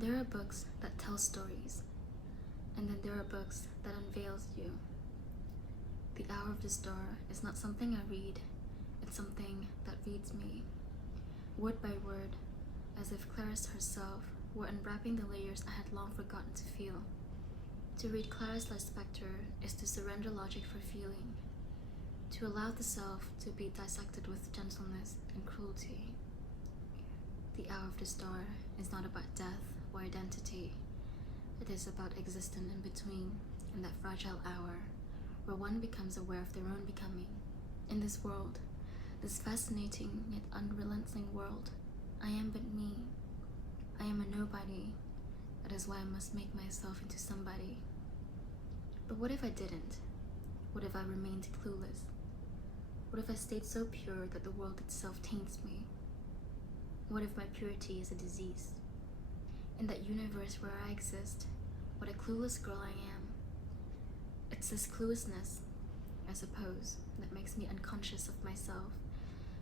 There are books that tell stories, and then there are books that unveils you. The Hour of the Star is not something I read, it's something that reads me, word by word, as if Clarice herself were unwrapping the layers I had long forgotten to feel. To read Clarice Lispector is to surrender logic for feeling, to allow the self to be dissected with gentleness and cruelty. The Hour of the Star is not about death or identity. It is about existence in between, in that fragile hour where one becomes aware of their own becoming. In this world, this fascinating yet unrelenting world, I am but me. I am a nobody. That is why I must make myself into somebody. But what if I didn't? What if I remained clueless? What if I stayed so pure that the world itself taints me? What if my purity is a disease? In that universe where I exist, what a clueless girl I am. It's this cluelessness, I suppose, that makes me unconscious of myself,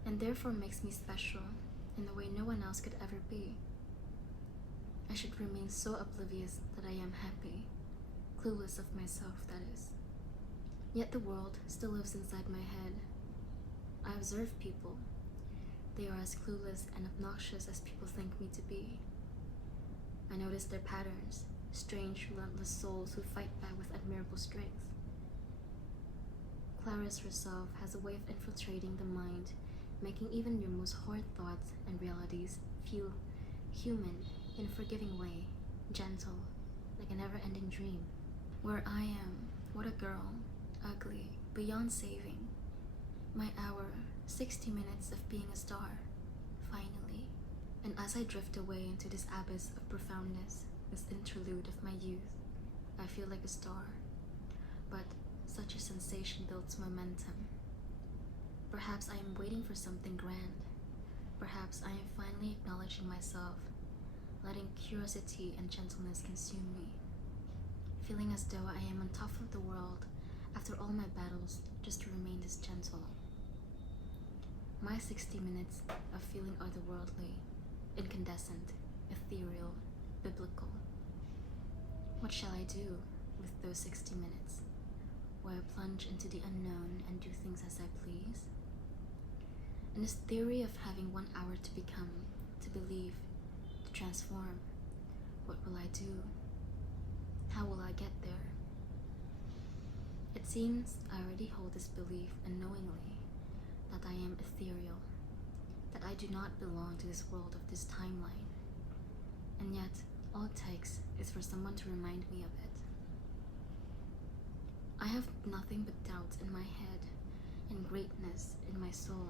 and therefore makes me special in the way no one else could ever be. I should remain so oblivious that I am happy, clueless of myself, that is. Yet the world still lives inside my head. I observe people. They are as clueless and obnoxious as people think me to be. I notice their patterns, strange, relentless souls who fight back with admirable strength. Clarice herself has a way of infiltrating the mind, making even your most horrid thoughts and realities feel human in a forgiving way, gentle, like a never-ending dream. Where I am, what a girl, ugly, beyond saving. My hour, 60 minutes of being a star, finally. And as I drift away into this abyss of profoundness, this interlude of my youth, I feel like a star. But such a sensation builds momentum. Perhaps I am waiting for something grand. Perhaps I am finally acknowledging myself, letting curiosity and gentleness consume me, feeling as though I am on top of the world after all my battles just to remain this gentle. My 60 minutes of feeling otherworldly, incandescent, ethereal, biblical. What shall I do with those 60 minutes? Will I plunge into the unknown and do things as I please? In this theory of having 1 hour to become, to believe, to transform, what will I do? How will I get there? It seems I already hold this belief unknowingly, that I am ethereal, that I do not belong to this world of this timeline. And yet, all it takes is for someone to remind me of it. I have nothing but doubts in my head and greatness in my soul.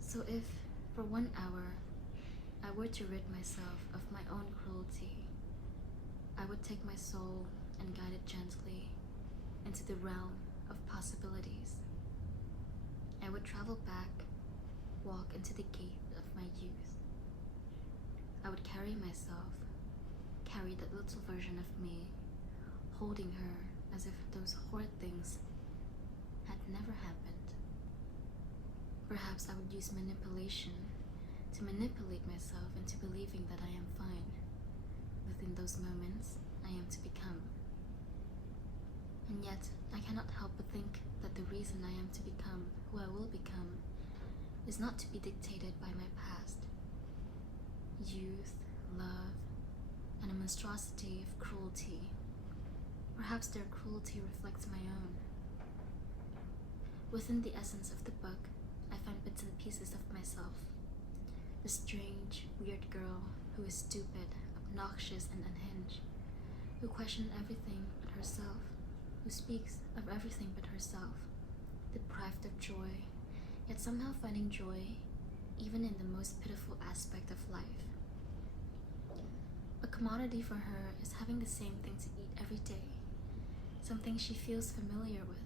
So if, for 1 hour, I were to rid myself of my own cruelty, I would take my soul and guide it gently into the realm of possibilities. I would travel back, walk into the gate of my youth. I would carry myself, carry that little version of me, holding her as if those horrid things had never happened. Perhaps I would use manipulation to manipulate myself into believing that I am fine. Within those moments, I am to become. And yet, I cannot help but think that the reason I am to become who I will become is not to be dictated by my past. Youth, love, and a monstrosity of cruelty. Perhaps their cruelty reflects my own. Within the essence of the book, I find bits and pieces of myself. The strange, weird girl who is stupid, obnoxious, and unhinged, who questions everything but herself, who speaks of everything but herself, deprived of joy, yet somehow finding joy even in the most pitiful aspect of life. A commodity for her is having the same thing to eat every day, something she feels familiar with.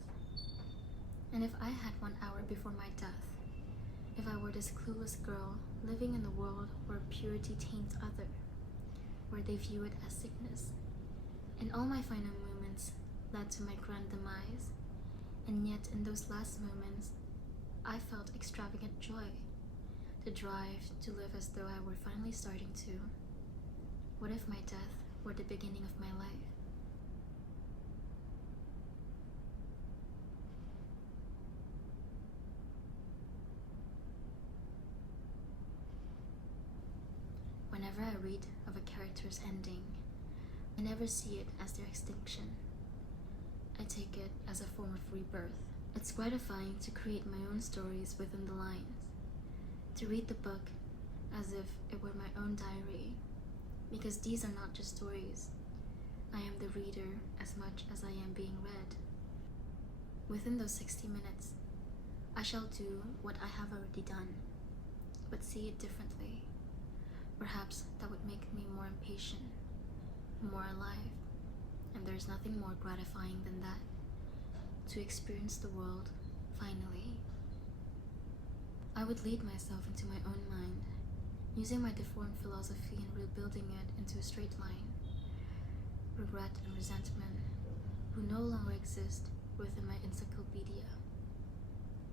And if I had 1 hour before my death, if I were this clueless girl living in a world where purity taints others, where they view it as sickness, and all my final moments led to my grand demise, and yet in those last moments, I felt extravagant joy, the drive to live as though I were finally starting to. What if my death were the beginning of my life? Whenever I read of a character's ending, I never see it as their extinction. I take it as a form of rebirth. It's gratifying to create my own stories within the lines, to read the book as if it were my own diary, because these are not just stories. I am the reader as much as I am being read. Within those 60 minutes, I shall do what I have already done, but see it differently. Perhaps that would make me more impatient, more alive, and there's nothing more gratifying than that, to experience the world, finally. I would lead myself into my own mind, using my deformed philosophy and rebuilding it into a straight line. Regret and resentment, who no longer exist within my encyclopedia.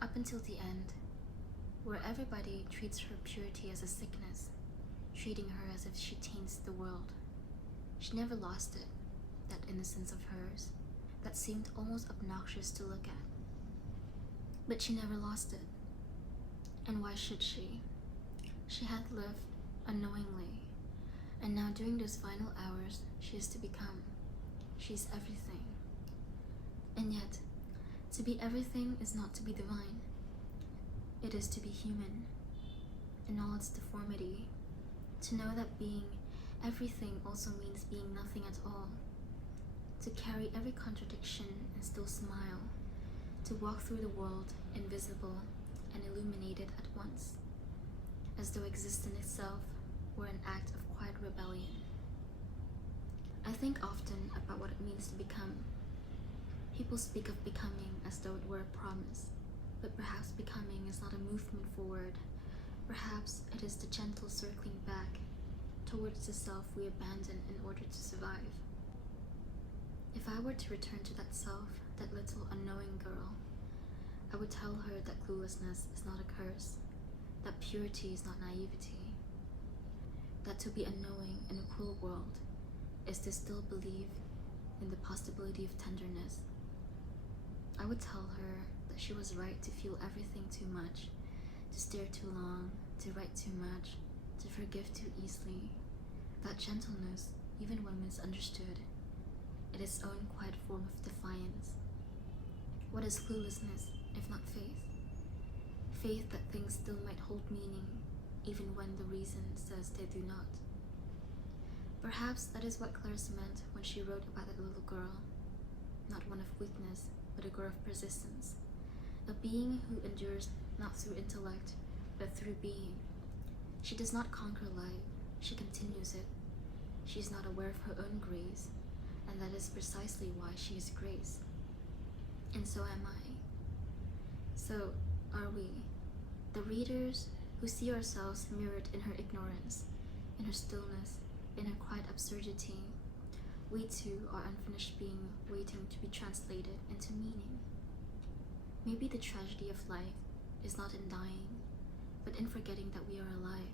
Up until the end, where everybody treats her purity as a sickness, treating her as if she taints the world. She never lost it, that innocence of hers, that seemed almost obnoxious to look at. But she never lost it. And why should she? She had lived unknowingly, and now during those final hours, she is to become. She's everything. And yet, to be everything is not to be divine. It is to be human, in all its deformity. To know that being everything also means being nothing at all. To carry every contradiction and still smile. To walk through the world invisible and illuminated at once, as though existence itself were an act of quiet rebellion. I think often about what it means to become. People speak of becoming as though it were a promise, but perhaps becoming is not a movement forward. Perhaps it is the gentle circling back towards the self we abandon in order to survive. If I were to return to that self, that little unknowing girl, I would tell her that cluelessness is not a curse, that purity is not naivety, that to be unknowing in a cruel world is to still believe in the possibility of tenderness. I would tell her that she was right to feel everything too much, to stare too long, to write too much, to forgive too easily. That gentleness, even when misunderstood, it is its own quiet form of defiance. What is cluelessness, if not faith? Faith that things still might hold meaning, even when the reason says they do not. Perhaps that is what Clarice meant when she wrote about that little girl. Not one of weakness, but a girl of persistence. A being who endures not through intellect, but through being. She does not conquer life, she continues it. She is not aware of her own grace, and that is precisely why she is grace. And so am I. So are we, the readers who see ourselves mirrored in her ignorance, in her stillness, in her quiet absurdity. We too are unfinished being waiting to be translated into meaning. Maybe the tragedy of life is not in dying, but in forgetting that we are alive.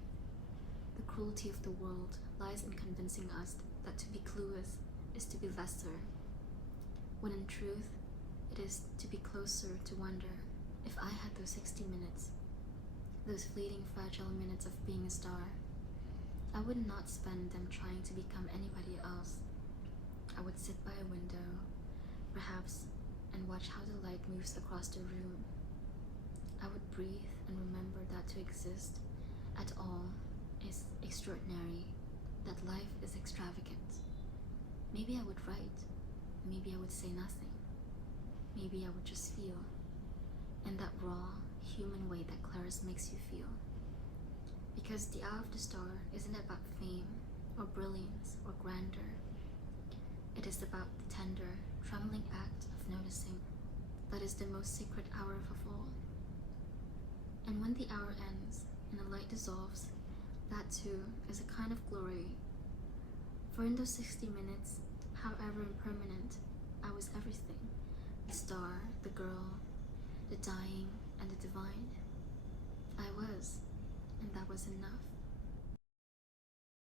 The cruelty of the world lies in convincing us that to be clueless is to be lesser, when in truth it is to be closer to wonder. If I had those 60 minutes, those fleeting fragile minutes of being a star, I would not spend them trying to become anybody else. I would sit by a window, perhaps, and watch how the light moves across the room. I would breathe and remember that to exist at all is extraordinary, that life is extravagant. Maybe I would write, maybe I would say nothing, maybe I would just feel, in that raw, human way that Clarice makes you feel. Because the hour of the star isn't about fame, or brilliance, or grandeur. It is about the tender, trembling act of noticing. That is the most sacred hour of all. And when the hour ends, and the light dissolves, that too is a kind of glory. For in those 60 minutes, however impermanent, I was everything. The star, the girl, the dying, and the divine. I was, and that was enough.